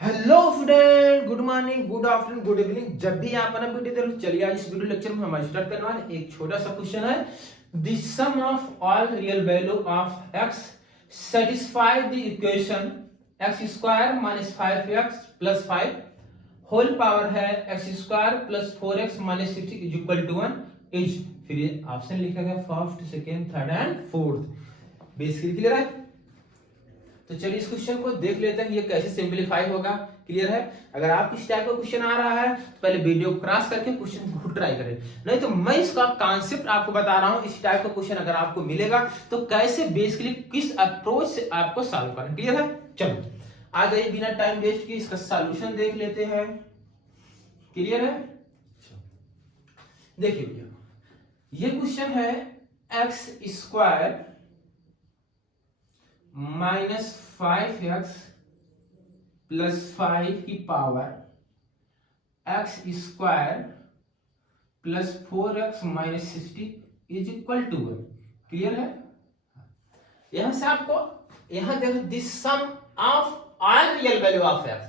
Hello student, good morning, good afternoon, good evening. जब भी आप अपना वीडियो देखो, चलिए आज इस वीडियो लेक्चर में हम स्टार्ट करने वाले एक छोटा सा क्वेश्चन है। The sum of all real value of X satisfy the equation X square minus 5x plus 5 whole power है x square plus 4x minus 60 is equal to 1 is. फिर ये ऑप्शन लिखा गया first, second, third and fourth. Basically clear है। तो चलिए इस question को देख लेते हैं ये कैसे सिंपलीफाई होगा। क्लियर है। अगर आप इस टाइप का क्वेश्चन आ रहा है तो पहले वीडियो क्रॉस करके क्वेश्चन को ट्राई करें, नहीं तो मैं इसका कॉन्सेप्ट आपको बता रहा हूं। इस टाइप का क्वेश्चन अगर आपको मिलेगा तो कैसे बेसिकली किस अप्रोच से आपको सॉल्व करना। क्लियर है। चलो आ जाइए, बिना टाइम वेस्ट किए इसका सॉल्यूशन देख लेते हैं। क्लियर है। देखिए भैया, ये क्वेश्चन है x square minus 5x plus 5 की power x square plus 4x minus 60 is equal to 1। Clear है। यहां से आपको यहां देखो this sum of all real value of x,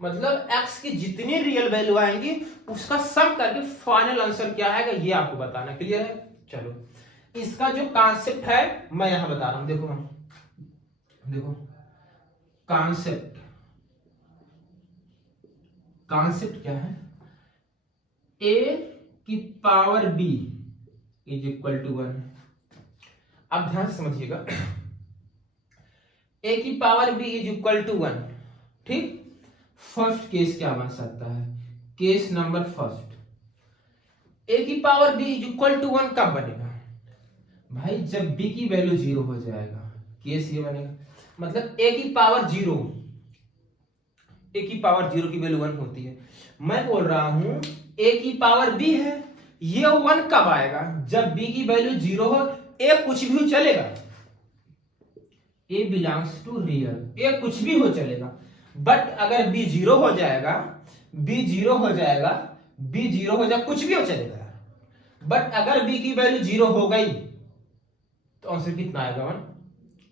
मतलब x की जितनी रियल वैल्यू आएंगी उसका सम करके फाइनल आंसर क्या आएगा ये आपको बताना। क्लियर है। चलो इसका जो कॉन्सेप्ट है मैं यहां बता रहा हूं। देखो कॉन्सेप्ट क्या है। a की power b is equal to 1। अब ध्यान से समझिएगा, a की power b is equal to 1। ठीक। फर्स्ट केस क्या बन सकता है, केस नंबर फर्स्ट, a की power b is equal to 1 कब बनेगा भाई, जब b की वैल्यू 0 हो जाएगा। केस ये बनेगा, मतलब a की पावर 0, a की पावर 0 की वैल्यू 1 होती है। मैं बोल रहा हूं a की पावर b है, ये 1 कब आएगा, जब b की वैल्यू 0 हो। a कुछ भी हो चलेगा, a belongs to real, a कुछ भी हो चलेगा। बट अगर b 0 हो जाएगा, b 0 हो जाएगा, b 0 हो जाए, कुछ भी हो चलेगा। बट अगर b की वैल्यू 0 हो गई तो आंसर कितना आएगा 1।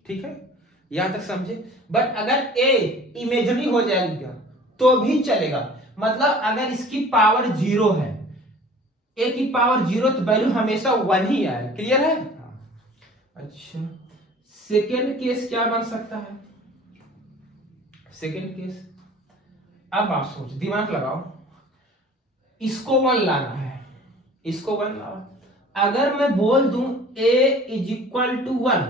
ठीक है, यहां तक समझे। बट अगर a इमेजिनरी हो जाएगा तो भी चलेगा, मतलब अगर इसकी पावर 0 है, a की पावर 0, तो वैल्यू हमेशा 1 ही आए। क्लियर है। अच्छा, सेकेंड केस क्या बन सकता है। सेकेंड केस, अब आप सोच, दिमाग लगाओ, इसको 1 लाना है, इसको 1 लाओ। अगर मैं बोल दूं a is equal to 1,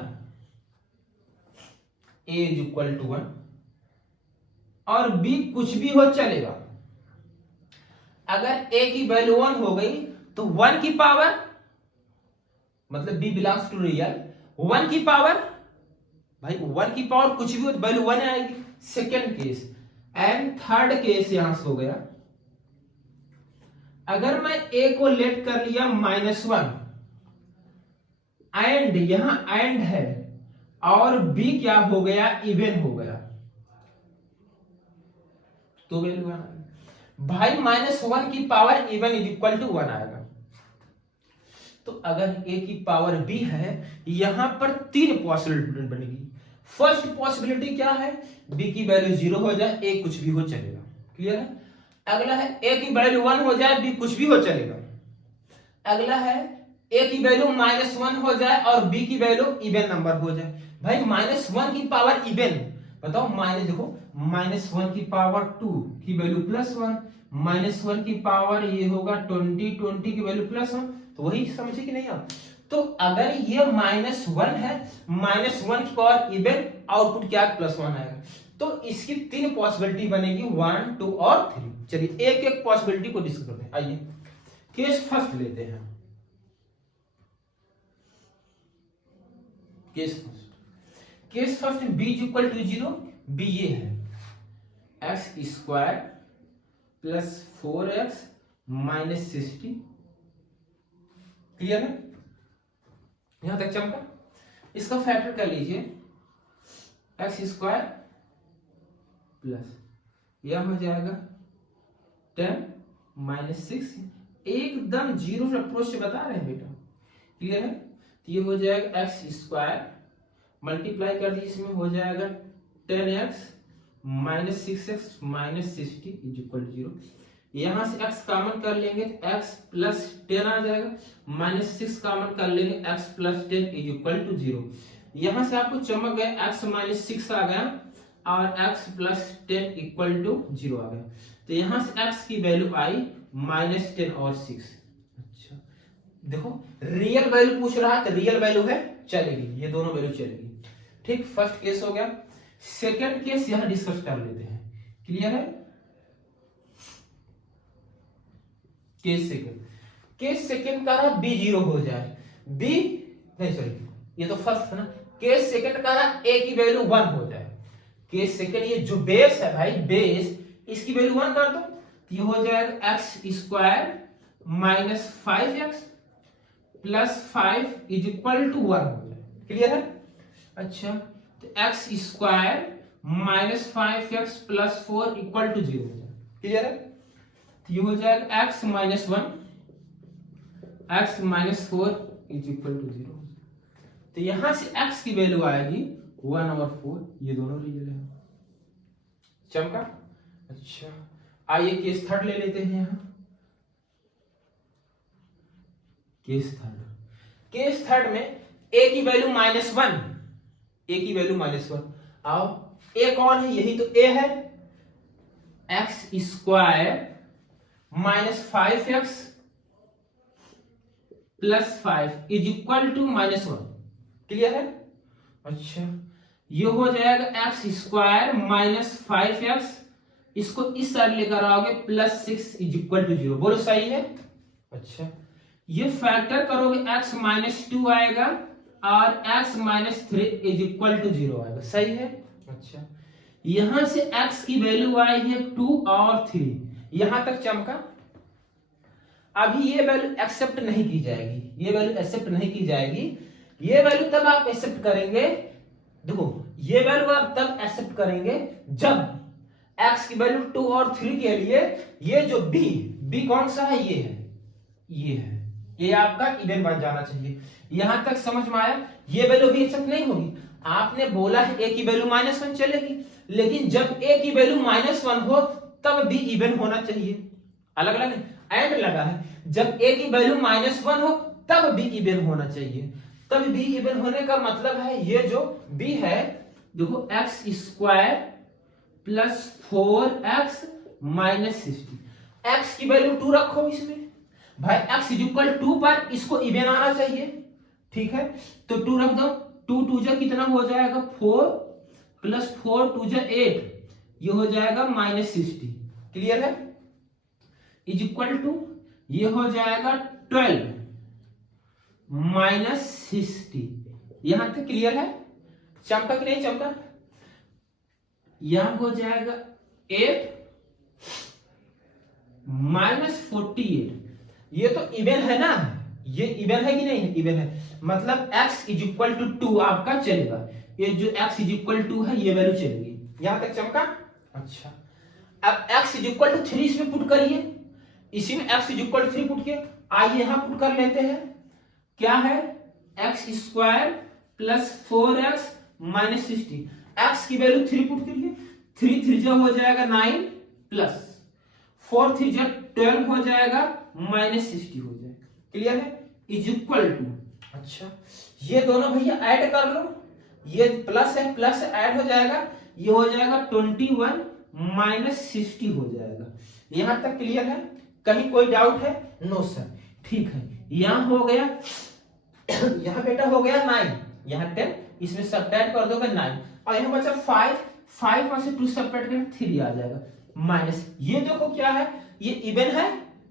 a is equal to 1 और b कुछ भी हो चलेगा। अगर a की वैल्यू 1 हो गई तो 1 की पावर, मतलब b बिलोंग्स टू रियल, 1 की पावर, भाई 1 की पावर कुछ भी हो तो वैल्यू 1 आएगी। Second case. And third case यहां से हो गया, अगर मैं a को लेट कर लिया -1 एंड यहां एंड है और b क्या हो गया, इवन हो गया, तो वैल्यू 1 आएगा। भाई -1 की power even is equal to 1 आएगा। तो अगर a की पावर b है, यहां पर 3 पॉसिबिलिटी बनेगी। फर्स्ट पॉसिबिलिटी क्या है, b की वैल्यू 0 हो जाए, a कुछ भी हो चलेगा। क्लियर है। अगला है a की वैल्यू 1 हो जाए, b कुछ भी हो चलेगा। अगला है a की वैल्यू -1 हो जाए और b की वैल्यू इवन नंबर हो जाए। भाई -1 की पावर इवन, बताओ माइनस, देखो -1 की पावर 2 की वैल्यू +1, -1 की पावर ये होगा 20 की वैल्यू +1। तो वही समझे कि नहीं आप। तो अगर ये -1 है, -1 की पावर इवन, आउटपुट क्या +1 आएगा। तो इसकी 3 पॉसिबिलिटी बनेगी, 1, 2 और 3। चलिए एक एक पॉसिबिलिटी को डिस्कस करते हैं। आइए केस फर्स्ट लेते हैं। Case first b equal to 0, b ये है x square plus 4x minus 60। Clear है। यहां तक चमका। इसका फैक्टर कर लीजिए, एक्स स्क्वायर प्लस यह हो जाएगा 10 माइनस 6, एकदम जीरो अप्रोच से बता रहे हैं बेटा। क्लियर है। तो ये हो जाएगा एक्स स्क्वायर मल्टीप्लाई कर दीजिए, इसमें हो जाएगा 10x minus 6x minus 60 is equal to 0। यहां से x कॉमन कर लेंगे तो x प्लस 10 आ जाएगा, माइनस 6 कॉमन कर लेंगे x plus 10 is equal to 0। यहां से आपको चमक गया x माइनस 6 आ गया और x प्लस 10 इक्वल टू 0 आ गया। तो यहां से x की वैल्यू आई माइनस 10 और 6। अच्छा देखो रियल वैल्यू पूछ रहा है तो रियल वैल्यू है, चलेगी, ये दोनों वैल्यू चलेगी। ठीक, फर्स्ट केस हो गया। सेकंड केस यहां डिस्कस कर लेते हैं, क्लियर है। केस सेकंड का रहा बी 0 हो जाए, बी नहीं सॉरी ये तो फर्स्ट है ना। केस सेकंड का रहा ए की वैल्यू 1 हो जाए। केस सेकंड ये जो बेस है भाई, बेस इसकी वैल्यू 1 कर दो, ये हो जाएगा x square minus 5x plus 5 is equal to 1 हो जाए, क्लियर है। अच्छा तो x square minus 5x plus 4 equal to 0 हो जाए, क्लियर है। तो ये हो जाएगा x minus 1 x minus 4 is equal to 0। तो यहां से x की वैल्यू आएगी 1 और 4, ये दोनों रियल है, चमका। अच्छा आइए केस थर्ड ले लेते हैं। यहां केस थर्ड में a की वैल्यू -1, a की वैल्यू -1। आओ a कौन है, यही तो a है। X square minus 5x plus 5 is equal to -1, clear है। अच्छा ये हो जाएगा एक्स स्क्वायर माइनस 5x, इसको इस साइड लेकर आओगे प्लस 6 इज इक्वल टू 0, बोलो सही है। अच्छा ये फैक्टर करोगे x माइनस 2 आएगा और x minus 3 is equal to 0 आएगा, सही है। अच्छा यहां से x की वैल्यू आई है 2 और 3, यहां तक चमका। अभी ये वैल्यू एक्सेप्ट नहीं की जाएगी, ये वैल्यू एक्सेप्ट नहीं की जाएगी। ये वैल्यू तब आप एक्सेप्ट करेंगे, देखो ये वैल्यू आप तब एक्सेप्ट करेंगे जब x की वैल्यू 2 और 3 के लिए ये जो b कौन सा है, ये है, ये है, ये आपका इवन बन जाना चाहिए। यहां तक समझ में आया। ये वैल्यू भी एक्सेप्ट नहीं होगी। आपने बोला है a की वैल्यू -1 चलेगी, लेकिन जब a की वैल्यू -1 हो तब b इवन होना चाहिए, अलग अलग एंड लगा है। जब a की वैल्यू -1 हो तब b इवन होना चाहिए। तब b इवन होने का मतलब है ये जो b है, देखो x square plus 4x minus 60। x की वैल्यू 2 रखो इसमें भाई, x इज इक्वल 2 पर इसको इवन आना चाहिए, ठीक है। तो 2 रख दो, 2 2 जा कितना हो जाएगा 4 प्लस 4 2 जा 8, ये हो जाएगा -60, क्लियर है। इज इक्वल टू ये हो जाएगा 12 माइनस 60, यहां तक क्लियर है। चमका कि नहीं चमका। यहां हो जाएगा 8 माइनस 48, ये तो इवन है ना, ये इवन है कि नहीं, इवन है, मतलब x इज इक्वल टू 2 आपका चलेगा। ये जो x इज इक्वल टू है ये वैल्यू चलेगी, यहां तक चमका। अच्छा अब x इज इक्वल टू 3 इसमें पुट करिए, इसी में x is equal to 3 put के आइए यहां पुट कर लेते हैं। क्या है x square plus 4x minus 60, x की वैल्यू 3 पुट करिए, 3 3 जो हो जाएगा 9 प्लस 4 3 जो 12 हो जाएगा माइनस 60 हो जाएगा, क्लियर है। इज इक्वल टू, अच्छा ये दोनों भैया ऐड कर लो, ये प्लस है प्लस ऐड हो जाएगा, ये हो जाएगा 21 माइनस 60 हो जाएगा। यहां तक क्लियर है, कहीं कोई डाउट है? नो सर, ठीक है। यहां हो गया यहां बेटा हो गया 9, यहां 10, इसमें सब्ट्रैक्ट कर दोगे 9 और यहां बचा 5 में से 2 सब्ट्रैक्ट करें 3 आ जाएगा माइनस। ये देखो क्या है, ये इवन है,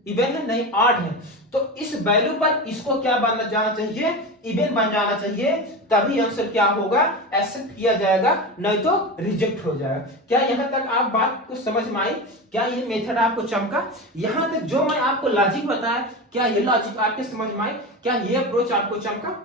इवन है नहीं ऑड है, तो इस वैल्यू पर इसको क्या बन जाना चाहिए, इवन बन जाना चाहिए, तभी आंसर क्या होगा, एक्सेप्ट किया जाएगा, नहीं तो रिजेक्ट हो जाएगा। क्या यहां तक आप बात को समझ में आई? क्या ये मेथड आपको चमका? यहां तक जो मैं आपको लॉजिक बताया, क्या ये लॉजिक आपके समझ में आए? क्या ये अप्रोच आपको चमका?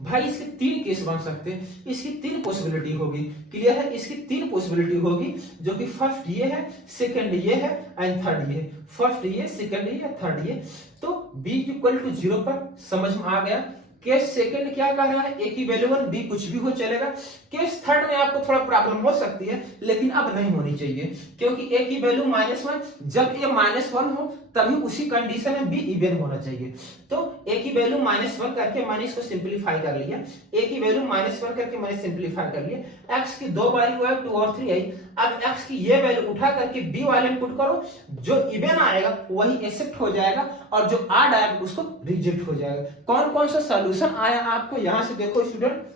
भाई इसके 3 केस बन सकते हैं, इसकी 3 पॉसिबिलिटी होगी, क्लियर है। इसकी 3 पॉसिबिलिटी होगी, जो कि फर्स्ट ये है, सेकंड ये है एंड थर्ड ये है। फर्स्ट ये, सेकंड ये, थर्ड ये। तो b इक्वल टू 0 पर समझ में आ गया केस सेकंड क्या कह रहा है, ए की वैल्यू 1, बी कुछ भी हो चलेगा। केस थर्ड में आपको थोड़ा प्रॉब्लम हो सकती है, लेकिन अब नहीं होनी चाहिए, क्योंकि ए की वैल्यू -1, जब ए -1 हो तभी उसी कंडीशन में बी इवन होना चाहिए। तो ए की वैल्यू -1 करके मैंने इसको सिंपलीफाई कर लिया, ए की वैल्यू -1 करके मैंने सिंपलीफाई कर लिया। एक्स की दो वैल्यू है 2 और 3 आई। अब एक्स की ये वैल्यू उठा करके बी वाले में पुट करो, जो इवन आएगा वही एक्सेप्ट हो जाएगा और जो ऑड आएगा उसको रिजेक्ट हो जाएगा। कौन कौन सा सॉल्यूशन आया आपको यहां से देखो स्टूडेंट।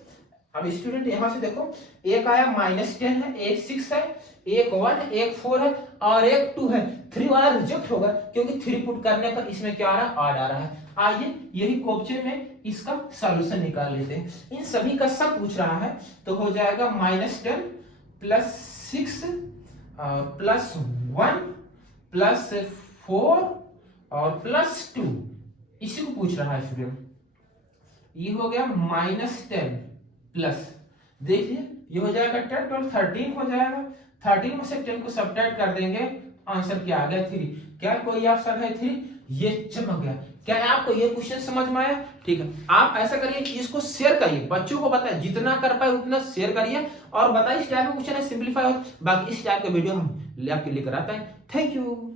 अब स्टूडेंट यहां से देखो, एक आया -10 है, एक 6 है, एक 1 है, एक 4 है और एक 2 है। 3 वाला रिजेक्ट होगा क्योंकि 3 पुट करने पर इसमें क्या आ रहा है, ऑड आ रहा है। आइए यही क्वेश्चन में इसका सॉल्यूशन निकाल लेते हैं। इन सभी का सब पूछ रहा है, तो हो जाएगा -10 प्लस 6 प्लस 1 प्लस 4 और प्लस 2, इसी को पूछ रहा है स्टूडेंट। ये हो गया -10 प्लस, देखिए ये हो जाएगा 10 12 13 हो जाएगा। 13 में से 10 को सब्ट्रैक्ट कर देंगे, आंसर क्या आ गया 3। क्या कोई ऑप्शन है 3? ये चमक गया। क्या आपको ये क्वेश्चन समझ में आया? ठीक है, आप ऐसा करिए कि इसको शेयर करिए, बच्चों को बताएं, जितना कर पाए उतना शेयर करिए और बताइए इस टाइप का क्वेश्चन है सिंपलीफाई हो। बाकी इस टाइप का वीडियो हम आपके लेकर आते हैं। Thank you.